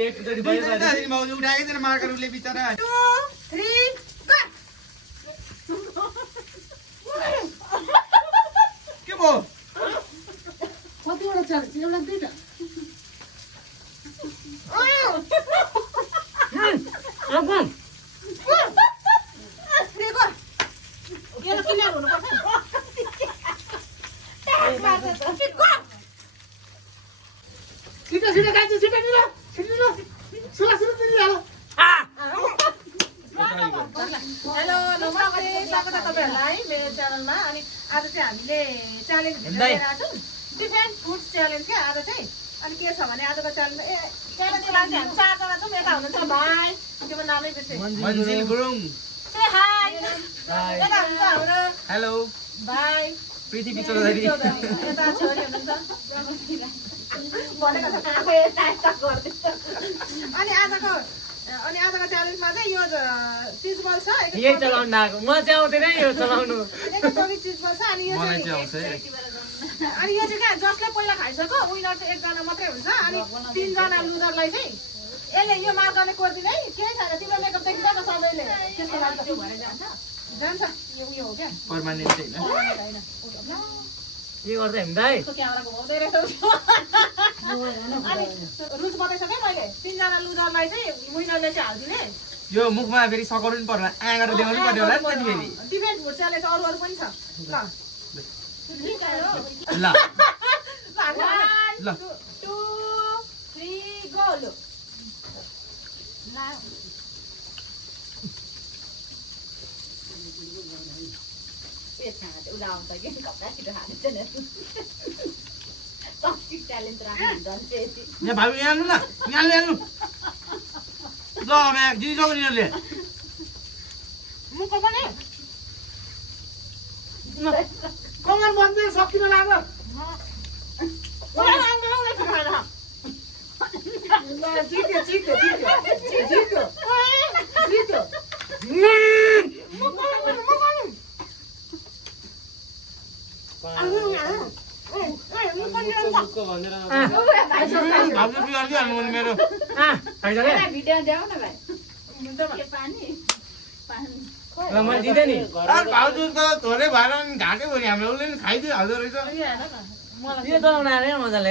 एकचोटि भयो भाउजू उठाइदिएर मार्करले बिचरा 2 3 के भयो कतिवटा च्यालेन्ज एउटा दुईटा छिटो गाइस छिटो सुला हेलो नमस्ते स्वागत छ तपाईहरुलाई मेरो च्यानलमा अनि आज चाहिँ हामीले च्यालेन्ज लिएर आएको छौं डिफरेन्ट फुड च्यालेन्ज के आज चाहिँ अनि के छ भने आजको च्यालेन्ज च्यालेन्जको लागि हामी चारजना छौं यता हुनुहुन्छ भाइ तिम्रो नामै बिर्से मन्जिल गुरुङ से हाय यता हुनुहुन्छ हाम्रो हेलो भाइ पृथ्वी चौधरी यता छोरी हुनुहुन्छ भनेको छ आफै टाइप गर्दैछ अनि आजको च्यालेन्जमा चाहिँ यो चीज बल छ यही चलाउन आएको म चाहिँ आउँदैन यो चलाउनु एकचोटि चीज बल छ अनि यो चाहिँ अनि यो चाहिँ जसले पहिला खाइसक्यो विनर चाहिँ एकजना मात्रै हुन्छ अनि तीनजना लुजरलाई चाहिँ यसले यो मार्क गर्ने कोर्दिन है केही छैन तिम्रो मेकअप देखिन्छ त सबैले त्यसको लागि त्यो भएर जान्छ यो उयो हो क्या पर्मानेन्ट हैन के गर्दै हामी दाइ क्यामेरा घुमाउँदै रहेछ अनि रुच बताइसकेँ मैले तीनजना लुजरलाई चाहिँ विनरले चाहिँ हालिदिने यो मुखमा फेरि सकाउनु पर्ला आ गरेर देखाउनु पर्यो होला नि त फेरि डिफेन्ट फुड च्यालेन्ज अरू पनि छ ल ल 1 2 3 गो लो यहाँ भाइ यहाँ आउनु न यहाँ ल्याउनु ल म्याग जिजो निले मुख पनि कमान बन्दै सकिन लाग्यो छिटो मेरो ल मैले दिँदै नि भाउजूको थोरै भएर घाँटै भयो नि हाम्रो उसले नि खाइदिइ हाल्दो रहेछ यो चलाउन आएन मजाले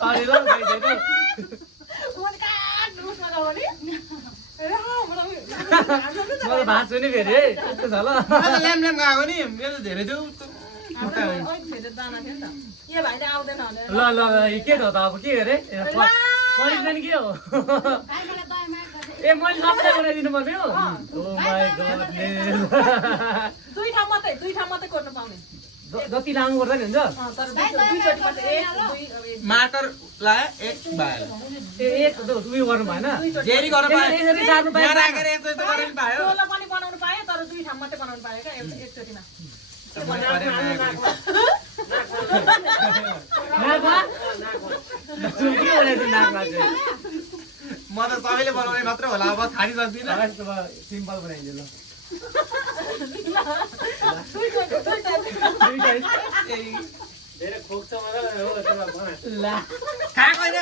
सरी ल मलाई भात सुनि फेरि है यस्तो छ ल ल्याम गएको नि मेरो धेरै देऊ ल के हो त अब के गरे पनिसमेन्ट के हो ए मैले सबैलाई बनाइदिनु पर्ने हो ओ माय गडनेस दुई ठाउँ मात्रै कोर्नु पाउने जति लामो गर्दा नि हुन्छ मार्कर लाए एक भयो एक उयो गर्नु भएन जेरी गर्न पाए यसरी सार्नु पाए यहाँ राखेर यस्तो गर्न पायो टोलो पनि बनाउनु पाएँ तर दुई ठाउँ मात्रै बनाउनु पाएँ क्या एकचोटिमा म त सबैले बनाउने मात्र होला अब खानी सक्दिनँ सिम्पल बनाइदिनु ल धेरै खोक्छ मलाई हो त्यसमा बना ल खाएको हैन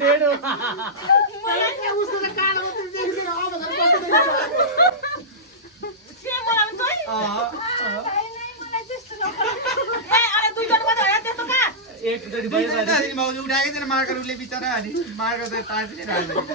डेढो उसको त कालो मात्रै देखिदिन अब घर बस्दै के बनाउनु चाहिँ एकचोटि भयो भाउजू उठाइदिएर मार्करले बिचरा अनि मार्कर चाहिँ तातिने राख्दैन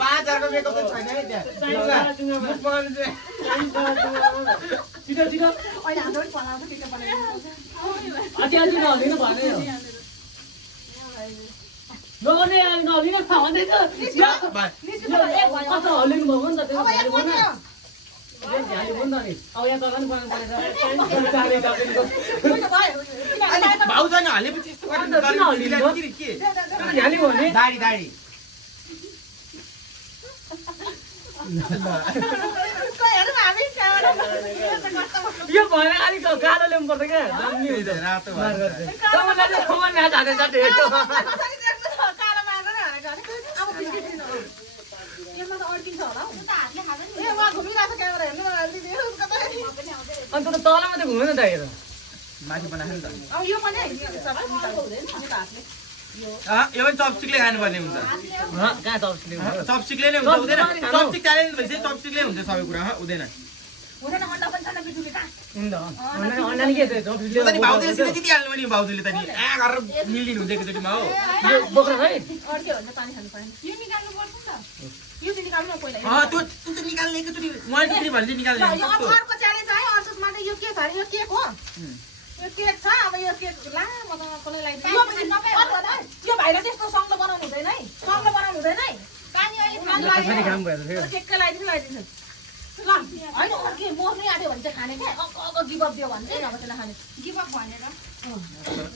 पाँचहरुको मेकअप त छैन है त्यहाँ छिटो छिटो अहिले हाम्रो पनि पलाउँछ टिका बनाइदिनु अझै नहलिनु भने नगर्ने नहलिनु भन्दैछ कता हलिनु भएको नि त त्यो अब यहाँ तल पनि बनाउनु परेछ भाउजू नि हालेपछि यस्तो हाल्यो भने दाडी हेरौँ हामी यो भएर अलिक गाह्रो ल्याउनु पर्छ क्या दामी हुन्छ रातो मार गर्छ तपाईँलाई चाहिँ खबर म्याच हाने साथी हेर्नु कसरी देख्नु त कालो मार्दैन भनेको अब बिस्किट दिनु यसमा त अड्किन्छ होला हौ ए वहाँ घुमिरहेको छ क्यामेरा हेर्नु अन्त त तल मात्रै घुम्नु न त हेर माथि बनाएको नि त अब यो पनि सबै निकाल्नु हुँदैन यो त हातले यो पनि चपस्टिकले खानुपर्ने हुन्छ कहाँ चप्सले चपस्टिकले नै हुन्छ हुँदैन चपस्टिक च्यालेन्ज भएपछि चपस्टिकले हुन्छ सबै कुरा हुँदैन हुँदैन अन्डा पनि छैन बिजुली कहाँ हुन्छ अन्डा नि के छ चप्सले तनी भाउजूले सिधै जितिहाल्नु पनि भाउजूले तनी गरेर मिलिदिनु हुन्छ एकचोटिमा हो यो बोक्रा खै अड्क्यो भने पानी खानु पर्दैन यो निकाल्नु पर्छ नि त यो चाहिँ निकाल्नु न पहिला त्यो चाहिँ निकाल्ने एकचोटि मैले भने चाहिँ निकाल्ने यो अर्को च्यालेन्ज आयो अर्कोमा त यो के छ अरे यो केक हो यो केक छ अब यो केक लामो त कसले लगाइदिनु यो भाइले चाहिँ यस्तो सङ्लो बनाउनु हुँदैन है सङ्लो बनाउनु हुँदैन है कसरी काम भएर थियो केककै लगाइदिन्छु ल होइन के मर्नै आँट्यो भने चाहिँ खाने क्या गिभ अप दियो भने चाहिँ अब त्यसलाई खाने गिभ अप भनेर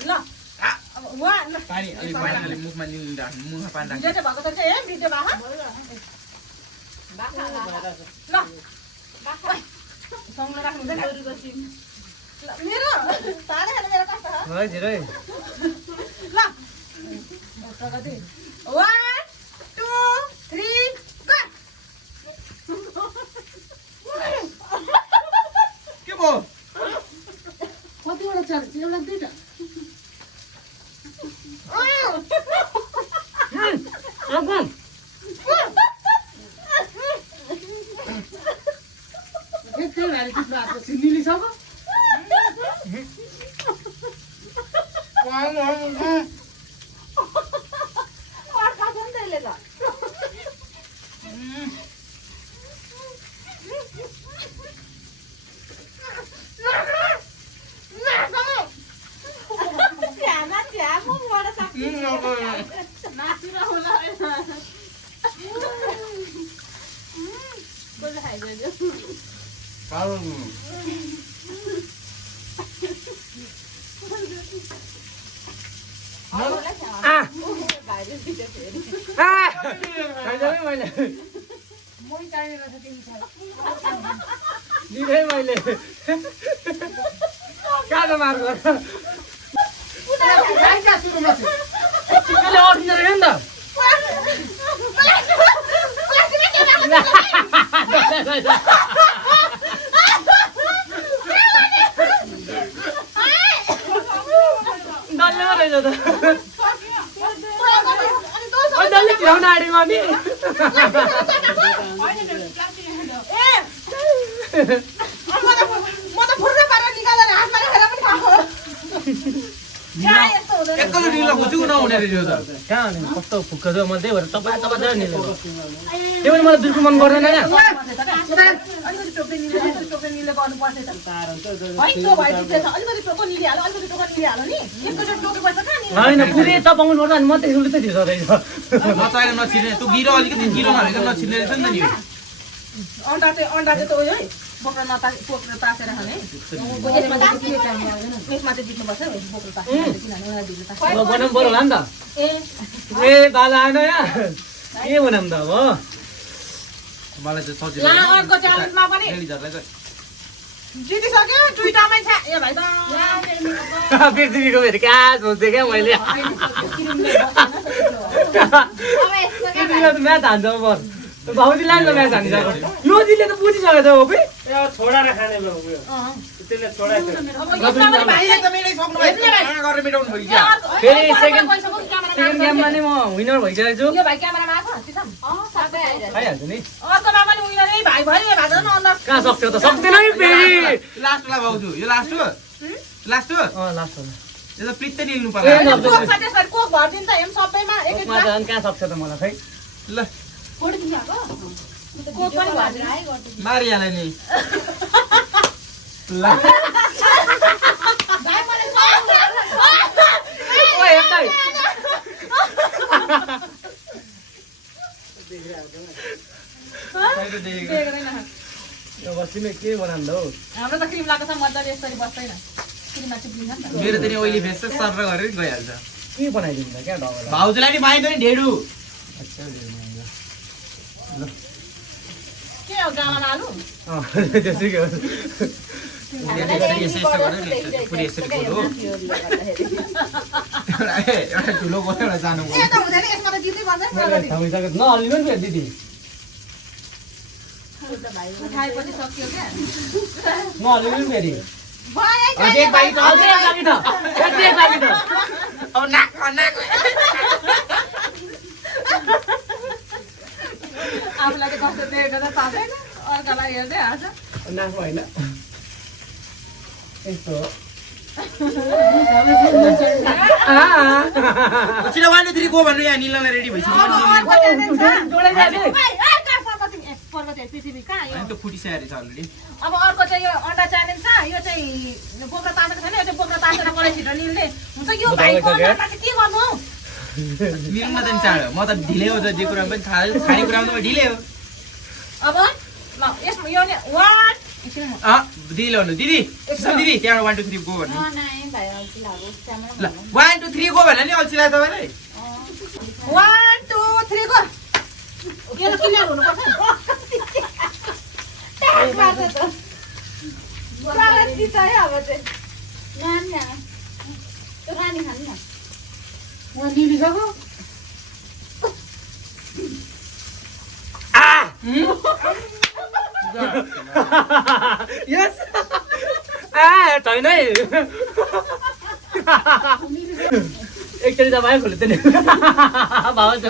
ल अब वहाँ पानी अलिक पानी मुखमा निल्नु राख्नु मुखमा पानी राख्नु भिडियो चाहिँ भएको त चाहिँ हे भिडियो बाखा ल सङ्लो राख्नु हुँदैन मेरो तारै खानु मेरो कस्तो छ है धेरै ल 1 2 3 के भयो कतिवटा च्यालेन्ज एउटा दुईटा त्यही भएर तिम्रो हातको सिन्धुली छ अर्का छ नि त्यसले त मैले कहाँ मार गर डल्ले रहेछ त डल्ले खिलाउन आँटेको अनि म त फुर्दै पारेर निकालेर हातमा राखेर पनि खाएको एकल निलो खुजुको नहुने रहेछ त कहाँ अनि कस्तो फुक्क छ मैले त्यही भएर तपाईँ निलो त्यो पनि मलाई बिल्कुल मन पर्दैन क्या अलिकति टोक्ने निले गर्नुपर्छ त है त्यो भइदिन्छ अलिकति टोको निलिहाल्यो अलिकति टोको निलिहाल्यो नि एकैचोटि टोकेपछि कहाँ निल्छ होइन पुरै चपाउनु पर्छ अनि मात्रै उल्टै थिच्छ रहेछ नचाहेर नछिर्ने त्यो गिरो अलिकति गिरो नभएको नछिर्ने रहेछ नि त नि अन्डा चाहिँ त उयो है बोक्रा पोक्रेर तासेर खाने यसमा चाहिँ जित्नुपर्छ है बोक्रा तासेर किनभने भिडियो तासेर बनाउनु पर्यो होला नि त ए बाला आएन यहाँ के बनाऊँ त अब मलाई चाहिँ सजिलो ला अर्को च्यालेन्जमा पनि जितिसक्यो ट्विटरमै छ ए भाइ त पृथ्वीको फेरि कहाँ सोच्थेँ क्या मैले पृथ्वीको त म्याच हान्छ अब भाउजूलाई त म्याच हान्छ यो दिले त बुझिसकेको छ हो छोडाएर खाने उयो त्यसले छोडाएको भाइले त मेरै सक्नु भयो गरेर मेटाउनु भयो क्या फेरि सेकेन्ड गेममा नै म विनर भइसकेको छु यो भाइ क्यामेरामा आएको सिधम खाइहाल्छु नि अर्कोमा पनि विनरै भाइ भयो भाइ त अन्डा कहाँ सक्छ त सक्दैन नि फेरि लास्टलाई भाउजू यो लास्ट हो लास्ट हो लास्ट हो यो त प्लित्तै निल्नु ए, पर्ला कोक छ त्यसमा कोक भरिदिन्छ हेम सबैमा एक कोकमा त अनि कहाँ सक्छ त मलाई खै ल कोक पनि भरिदिन्छ मारिहाल्यो नि ल ओ हेर्दै यो बस्तीमा के बनाउँदा हौ हाम्रो त क्रिम लगाएको छ मजाले यसरी बस्दैन क्रिममा चिप्लिन्छ नि त मेरो त नि ओइली फेस सर गरेर गइहाल्छ के बनाइदिन्छ क्या ढगला भाउजूलाई नि बाँध्यो नि ढेडु के हो गाउँमा आलु त्यसै हो ठुलो गएर जानु ए त हुँदैन यसमा त जित्दै गर्दैन प्रगति नहल्नु नि दिदी खाएपछि सकियो क्या नहल्नु नि फेरि भयो अझै एक बारी त अझै एक बारी त अब नाक आफूलाई त कस्तो देखेको त थाहा छैन अर्कालाई हेर्दै हाँस्छ नाक होइन यस्तो छिटो 1 2 3 गो भन्नु यहाँ निललाई रेडी भइसक्यो पृथ्वी कहाँ यो अनि त फुटिसकेको छ अलरेडी अब अर्को चाहिँ यो अन्डा च्यालेन्ज छ यो चाहिँ बोक्रा तासेको छैन यो चाहिँ बोक्रा तासेर परे छिटो निल्ने हुन्छ यो भाइको अन्डामा चाहिँ के गर्नु हौ निल्न त नि चाँडो म त ढिलै हो जे कुरा पनि थाहा खाने कुरामा त ढिलै हो अब ल यसमा यो ने 1 दिदीले भन्नु दिदी दिदी त्यहाँबाट 1 2 3 गो भन्नु ल 1 2 3 गो भन्नु नि अल्छिला तपाईँलाई 1 2 3 गो यो त क्लियर हुनुपर्छ यस छैन है एकचोटि त भाइ खोले नि भाउ छ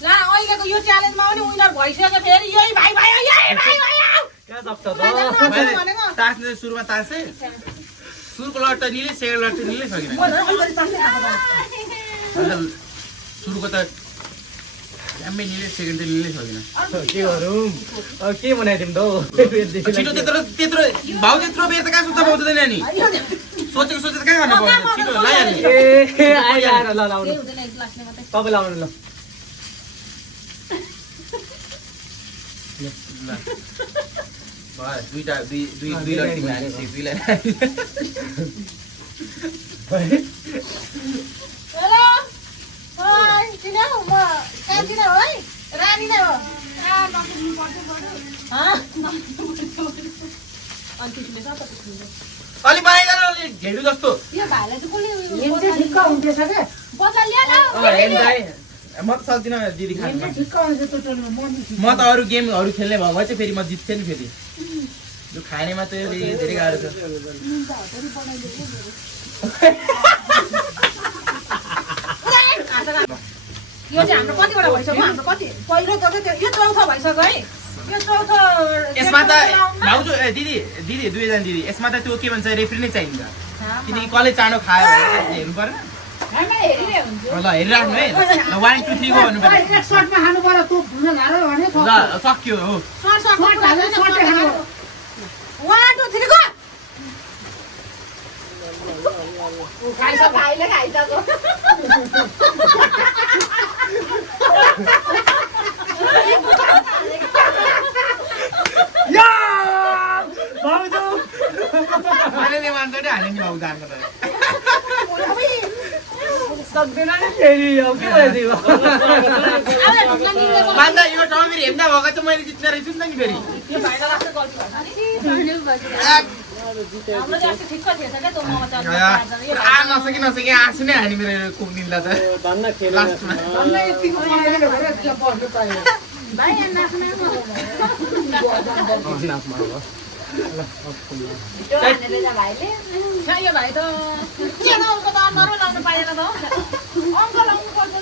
ला अहिलेको यो च्यालेन्जमा पनि विनर भइसक्यो फेरि यही भाइ भयो यही भाइ भयो क्या सक्छ त तास्ने सुरुमा तासे सुरुको लट त निले सेकेन्ड लट त निले सकिन सुरुको त ड्याम्मै निले सेकेन्ड त निले सकिन के गरौँ अब के बनाइदिउँ त हौ छिटो त्यत्रो भाउ त्यत्रो बेर त कहाँ सुत्ता पाउँदैन नि सोचेको कहाँ गर्नु पर्छ छिटो लाइहाल्ने ए आएर ल लाउनु तपाईँ लाउनु ल दुईटा दुई लट्टी हालेपछि दुईलाई हेलो हाय किन म कान्छी नै हो है रानी नै हो अलि बनाइदिएर अलि घेडु जस्तो यो भाइलाई चाहिँ कसले ठिक्क हुन्थेछ क्या बदल ल्याए म त सक्दिनँ दिदी खानु ठिक्क हुन्छ त्यो टोलमा म त अरू गेमहरू खेल्ने भएको भए चाहिँ फेरि म जित्थेँ नि फेरि यो खानेमा त धेरै गाह्रो छ यो चाहिँ हाम्रो कतिवटा भइसक्यो हाम्रो कति पहिलो दोस्रो यो चौथो भइसक्यो है यो चौथो यसमा त भाउजू दिदी दुईजना दिदी यसमा त त्यो के भन्छ रेफ्री नै चाहिन्छ किनकि कसले चाँडो खायो भने हेर्नु पर्यो ल हेरिराख्नु है 1 2 3 गो भन्नु पर्यो एक सर्टमा खानु पर्यो त्यो भुल्न गाह्रो भने ल सक्यो हो 1 2 3 गो खाइस भाइले खाइसक्यो या भाउजू मैले मान्छ नि हाने नि भाउ जान्छ त सक्दैन नि फेरि अब के भइदियो मान्दा यो ठाउँमा फेरि हेर्दा भएको चाहिँ मैले जित्ने रहेछु नि त नि फेरि यो भाइलाई लाग्छ गल्ती भएछ नि हाम्रो चाहिँ अस्ति ठिक्क थिएछ क्या त्यो मोमो चाट नसकी आँसु नै हानि मेरो कुक्निलाई त लास्टमा यतिको बनाइदिनु भने त्यो बस्नु पायो भाइ यहाँ नाच्नु यो भाइ त के न उसको त अनुहारै लाउनु पाएन त अङ्क लाउनु पर्छ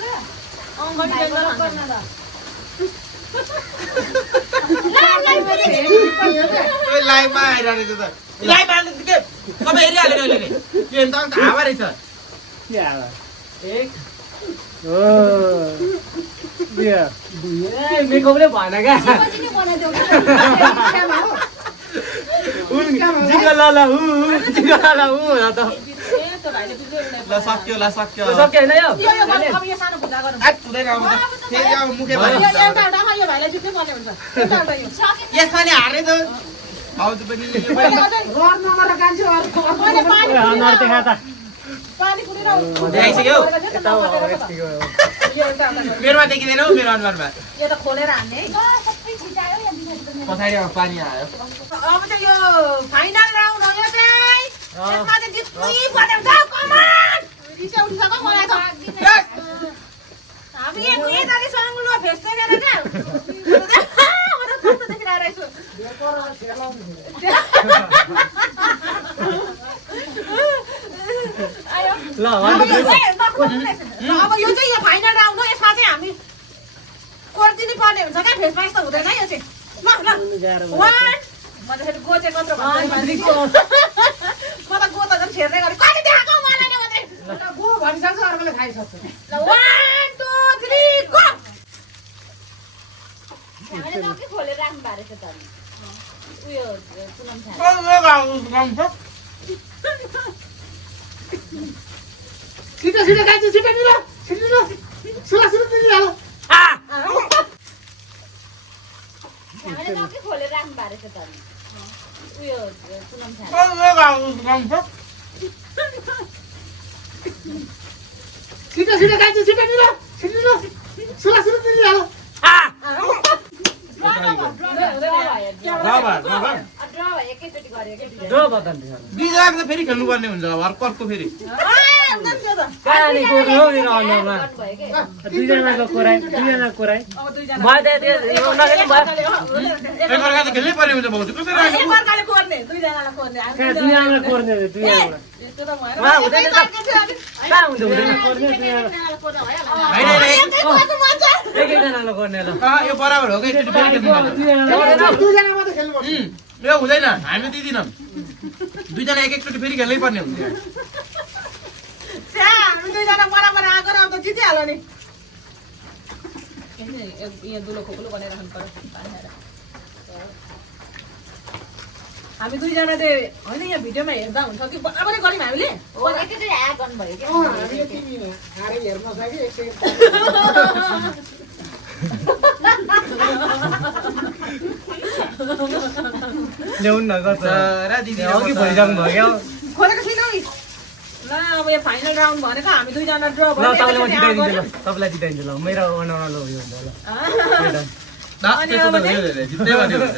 लाइभमा आइरहेको छ त लाइभ हाल्नु के सबै हेरिहाल्यो नि अहिले के त अन्त हावा रहेछ मेकअपले भएन क्या ल सक्यो सक्यो होइन यो यो सानो पूजा गरौँ मुखे यो एउटा यो भाइलाई जित्नै पर्ने हुन्छ एउटा यो यसमा नि हारे त भाउजू पनि यो पनि घर नगर कान्छे मैले पानी अनुहार देखा त पानी पुरेर देखाइसक्यो यो एउटा मेरोमा देखिँदैन हौ मेरो अनुहारमा यो त खोलेर हान्ने है पछाडि पानी आयो अब चाहिँ यो फाइनल राउन्ड हो यो चाहिँ यसमा चाहिँ जित्नै पर्ने हुन्छ कमान रिसा उठिसक्यो मलाई त हामी यताले सङ्गुलो भेट्दै गरेर क्या म त कस्तो देखिरहेको ल अब यो चाहिँ यो फाइनल राउन्ड हो यसमा चाहिँ हामी कोर्दिनु पर्ने हुन्छ क्या फेस मास्क त हुँदैन यो चाहिँ ल वान म त फेरि गोचे कत्रो म त गो त झन् छेर्दै गरेँ कहिले देखाएको मलाई नै मात्रै गो भनिसक्छ अर्कोले खाइसक्छ ल 1 2 3 गो हामीले नके खोलेर राख्नु भएको रहेछ त उयो पुनम छ छिटो छिटो कान्छे छिटो निलो छिटो निलो सुला सुला निलो हामीले नके खोलेर राख्नु भएको रहेछ त उयो पुनम छ छिटो छिटो कान्छे छिटो निलो सुला सुला निलो एकैचोटि गऱ्यो एकैचोटि ड्र बटन बिजराको त फेरि खेल्नुपर्ने हुन्छ अब अर्को फेरि कहानी कोर्नु हो मेरो अनुहारमा दुईजनाको कोराइ अब दुईजना भयो त यो नखेल्नु भयो एकअर्का त खेल्नै पर्ने हुन्छ भाउजू कसरी राख्नु एकअर्काले कोर्ने दुईजनालाई कोर्ने कहाँ दुईजनालाई कोर्ने रे दुईजनालाई यस्तो त भएन वा हुँदैन त कहाँ हुन्छ हुँदैन कोर्ने दुईजना एकैजनालाई कोर्ने ल यो बराबर हो कि एकचोटि फेरि खेल्नुपर्छ दुईजना मात्रै खेल्नुपर्छ यो हुँदैन हामी दिँदिनौँ दुईजना एक एकचोटि फेरि खेल्नै पर्ने हुन्छ हामी दुईजना बराबर आएको र अब त जितिहाल्यो नि यहाँ दुलो खोकुलो भनेर राख्नु पर्यो हामी दुईजना चाहिँ होइन यहाँ भिडियोमा हेर्दा हुन्छ कि बराबरै गऱ्यौँ हामीले हो एकैचोटि ह्याक गर्नुभयो क्या हामीले टिभी हारे हेर्न सक्यो एकछिन ल्याउनु न गर्छ र दिदी अघि भइसक्नु भयो खोलेको छैनौ नि ल अब यो फाइनल राउन्ड भनेको हामी दुईजना ड्र क्या ल तपाईँलाई म जिताइदिन्छु ल तपाईँलाई जिताइदिन्छु ल मेरो अनुहारमा ल उयो हुन्छ ल त्यसो त जित्दै भन्ने हुन्छ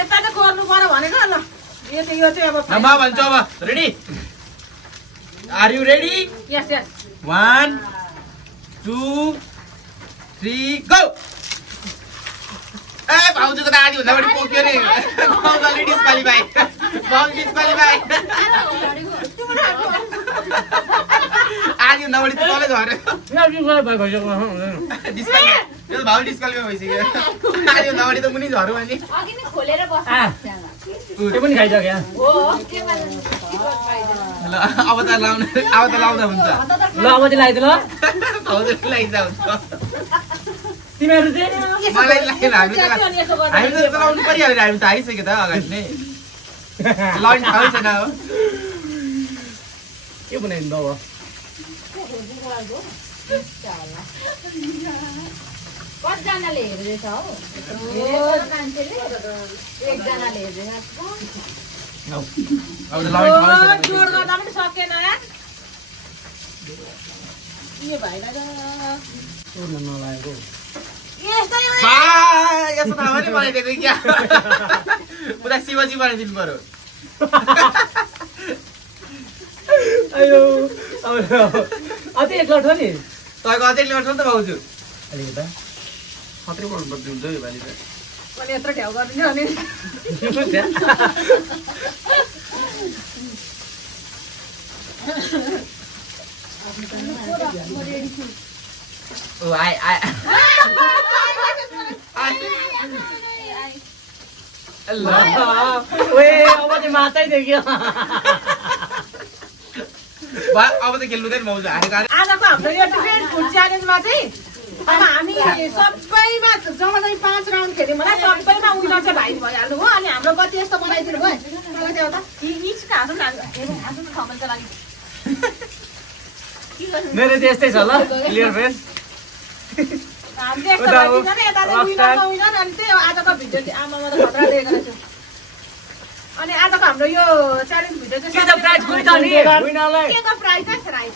यता चाहिँ गर्नु पर्यो भनेको ल यो चाहिँ अब म भन्छु अब ready are you ready yes yes 1 2 3 go ए भाउजूको त आदि भन्दा बढी पोक्यो नि भाउजूले डिस्क्वालिफाई भाउजू डिस्क्वालिफाई आदि भन्दा बढी तलै झऱ्यो डिस्क्वालिफाई यो भाउ डिस्क्वालिफाई भइसक्यो आदि भन्दा बढी त मुनि झऱ्यो अनि अघि नै खोलेर बस्नु त्यो पनि खाइसक्यो हो केमा ल अब त लाउँदा हुन्छ ल अब चाहिँ लगाइदिनु ल भाउजूले लाइदा हुन्छ तिमीहरू चाहिँ मलाई लागेन हामी त लाउनु परिहाल्यो हामी त आइसक्यो त अगाडि नै लाउनु थाहै छैन हो के बनाइदिनु अब कतिजनाले हेर्दैछ हौ मान्छेले एकजनाले हेर्दैछ अब त लाउनु थाहै छैन जोड गर्दा पनि सकेन यार यो भाइलाई त नलागेको यस्तै हो बा यसो थाहा पनि बनाइदिएको क्या पुरा शिवजी बनाइदिनु पर्यो अयो अझै एक लट हो नि तपाईँको अझै लिएर छ नि त भाउजू अलिकति खत्रै बनाउनुपर्छ हुन्छ यो पालि त अनि यत्रो ढ्याउ गरिदिनु अनि ओ आइ ल ओए अब चाहिँ मातै देख्यो बा अब त खेल्नु हुँदैन भाउजू हारेको आजको हाम्रो यो डिफेन्ट फुड च्यालेन्जमा चाहिँ अब हामी सबैमा जम्मा 5 राउन्ड खेल्यौँ होला सबैमा विनर चाहिँ भाइ भइहाल्नु हो अनि हाम्रो कति यस्तो बनाइदिनु भयो मलाई चाहिँ एउटा इचका हाँसौँ न खबरको लागि मेरो चाहिँ यस्तै छ ल क्लियर फेस हामीले यस्तो भइदिन्छ नि यता चाहिँ विनर अनि त्यही हो आजको भिडियो चाहिँ आमामा त खतरा दिएको रहेछु अनि आजको हाम्रो यो च्यालेन्ज भिडियो के चाहिँ त प्राइज कुनि त नि विनरलाई केको प्राइज राइस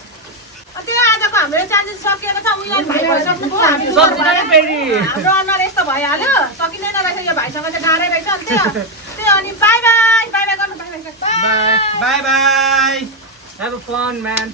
त्यो आजको हाम्रो यो च्यालेन्ज सकिएको छ उनीहरू भाइ भइसक्नु भयो हामी सक्दिन नि फेरि हाम्रो अनुहार यस्तो भइहाल्यो सकिँदैन रहेछ यो भाइसँग चाहिँ गाह्रै रहेछ अनि त्यो अनि बाई बाई बाई बाई गर्नु by by by by Have a fun, man.